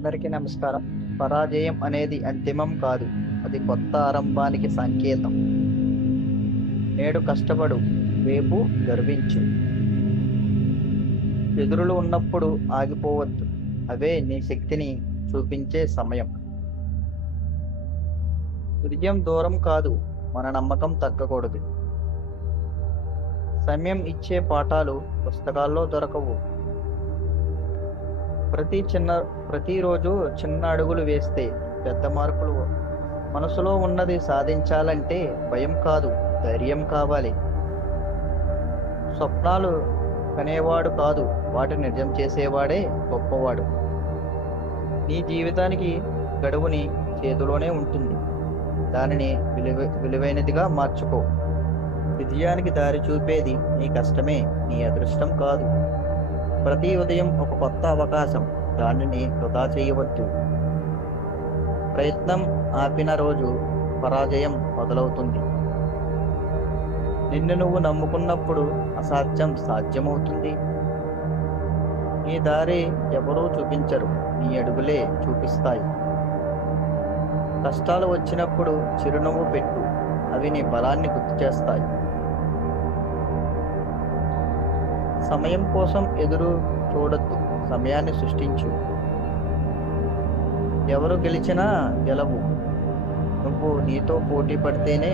అందరికీ నమస్కారం. పరాజయం అనేది అంతిమం కాదు. అది కొత్త ఆరంభానికి సంకేతం. నేడు కష్టపడు, రేపు గర్వించు. ఎదురులు ఉన్నప్పుడు ఆగిపోవద్దు. అవే నీ శక్తిని చూపించే సమయం. విజయం దూరం కాదు, మన నమ్మకం తగ్గకూడదు. సమయం ఇచ్చే పాఠాలు పుస్తకాల్లో దొరకవు. ప్రతిరోజు చిన్న అడుగులు వేస్తే పెద్ద మార్పులు. మనసులో ఉన్నది సాధించాలంటే భయం కాదు, ధైర్యం కావాలి. స్వప్నాలు కనేవాడు కాదు, వాటిని నిజం చేసేవాడే గొప్పవాడు. నీ జీవితానికి గడువుని చేతిలోనే ఉంటుంది. దానిని విలువైనదిగా మార్చుకో. విజయానికి దారి చూపేది నీ కష్టమే, నీ అదృష్టం కాదు. ప్రతి ఉదయం ఒక కొత్త అవకాశం, దానిని వృధా చేయవద్దు. ప్రయత్నం ఆపిన రోజు పరాజయం మొదలవుతుంది. నిన్ను నువ్వు నమ్ముకున్నప్పుడు అసాధ్యం సాధ్యమవుతుంది. నీ దారి ఎవరూ చూపించరు, నీ అడుగులే చూపిస్తాయి. కష్టాలు వచ్చినప్పుడు చిరునవ్వు పెట్టు, అవి నీ బలాన్ని గుర్తు చేస్తాయి. సమయం కోసం ఎదురు చూడొద్దు, సమయాన్ని సృష్టించు. ఎవరు గెలవు, నువ్వు నీతో పోటీ పడితేనే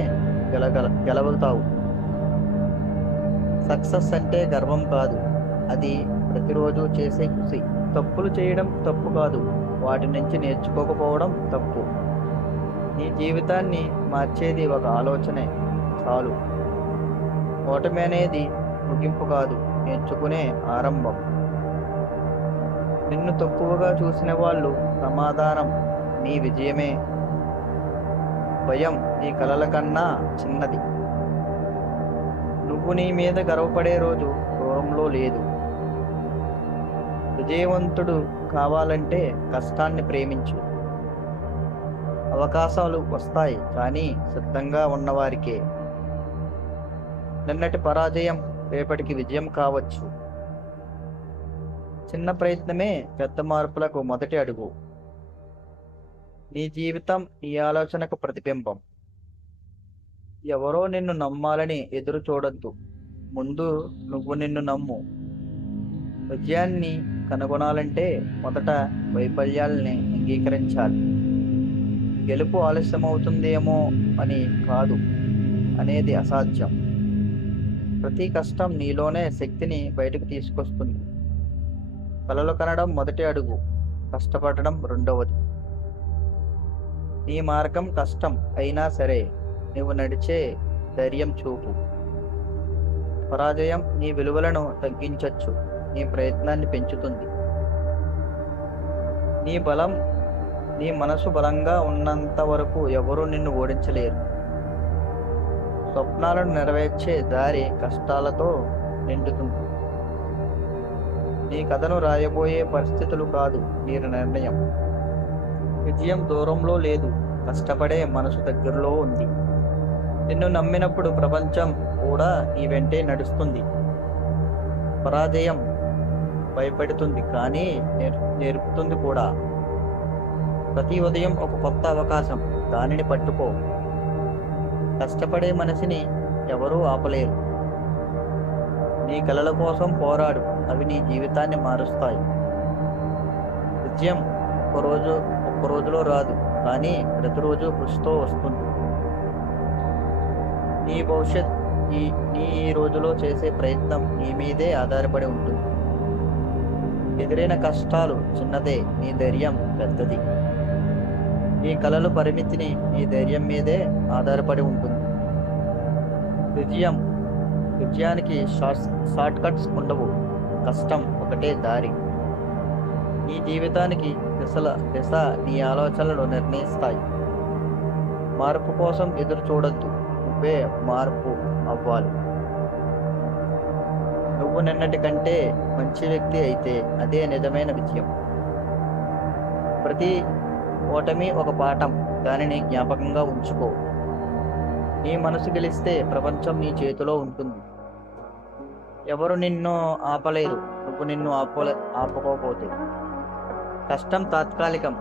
గెలవుతావు. సక్సెస్ అంటే గర్వం కాదు, అది ప్రతిరోజు చేసే కృషి. తప్పులు చేయడం తప్పు కాదు, వాటి నుంచి నేర్చుకోకపోవడం తప్పు. నీ జీవితాన్ని మార్చేది ఒక ఆలోచనే చాలు. ఓటమి అనేది ముగింపు కాదు, నేర్చుకునే ఆరంభం. నిన్ను తక్కువగా చూసిన వాళ్ళు సమాధానం నీ విజయమే. భయం నీ కలల కన్నా చిన్నది. నువ్వు నీ మీద గర్వపడే రోజు దూరంలో లేదు. విజయవంతుడు కావాలంటే కష్టాన్ని ప్రేమించు. అవకాశాలు వస్తాయి, కానీ సిద్ధంగా ఉన్నవారికే. నిన్నటి పరాజయం రేపటికి విజయం కావచ్చు. చిన్న ప్రయత్నమే పెద్ద మార్పులకు మొదటి అడుగు. నీ జీవితం నీ ఆలోచనకు ప్రతిబింబం. ఎవరో నిన్ను నమ్మాలని ఎదురు చూడొద్దు, ముందు నువ్వు నిన్ను నమ్ము. విజయాన్ని కనుగొనాలంటే మొదట వైఫల్యాల్ని అంగీకరించాలి. గెలుపు ఆలస్యమవుతుందేమో అని కాదు, అనేది అసాధ్యం. ప్రతి కష్టం నీలోనే శక్తిని బయటకు తీసుకొస్తుంది. కలలు కనడం మొదటి అడుగు, కష్టపడడం రెండవది. నీ మార్గం కష్టం అయినా సరే నువ్వు నడిచే ధైర్యం చూపు. పరాజయం నీ విలువలను తగ్గించవచ్చు, నీ ప్రయత్నాన్ని పెంచుతుంది. నీ మనసు బలంగా ఉన్నంత వరకు ఎవరూ నిన్ను ఓడించలేరు. స్వప్నాలను నెరవేర్చే దారి కష్టాలతో నిండుతుంది. నీ కథను రాయబోయే పరిస్థితులు కాదు, నీ నిర్ణయం. విజయం దూరంలో లేదు, కష్టపడే మనసు దగ్గరలో ఉంది. నిన్ను నమ్మినప్పుడు ప్రపంచం కూడా నీ వెంటే నడుస్తుంది. పరాజయం భయపెడుతుంది, కానీ నేర్పుతుంది కూడా. ప్రతి ఉదయం ఒక కొత్త అవకాశం, దానిని పట్టుకో. కష్టపడే మనిషిని ఎవరూ ఆపలేరు. నీ కలల కోసం పోరాడు, అవి నీ జీవితాన్ని మారుస్తాయి. విజయం ఒక్క రోజులో రాదు, కానీ ప్రతిరోజు కృషితో వస్తుంది. నీ భవిష్యత్ నీ రోజులో చేసే ప్రయత్నం నీ మీదే ఆధారపడి ఉంటుంది. ఎదురైన కష్టాలు చిన్నదే, నీ ధైర్యం పెద్దది. నీ కలలు పరిమితిని నీ ధైర్యం మీదే ఆధారపడి ఉంటుంది. విజయానికి షార్ట్ కట్స్ ఉండవు, కష్టం ఒకటే దారి. నీ జీవితానికి దిశ నీ ఆలోచనలు నిర్ణయిస్తాయి. మార్పు కోసం ఎదురు చూడొద్దు, నువ్వే మార్పు అవ్వాలి. నువ్వు నిన్నటి కంటే మంచి వ్యక్తి అయితే అదే నిజమైన విజయం. ప్రతి ఓటమి ఒక పాఠం, దానిని జ్ఞాపకంగా ఉంచుకో. నీ మనసు గెలిస్తే ప్రపంచం నీ చేతిలో ఉంటుంది. ఎవరు నిన్ను ఆపలేరు, నువ్వు నిన్ను ఆపుకోపోతే. కష్టం తాత్కాలికం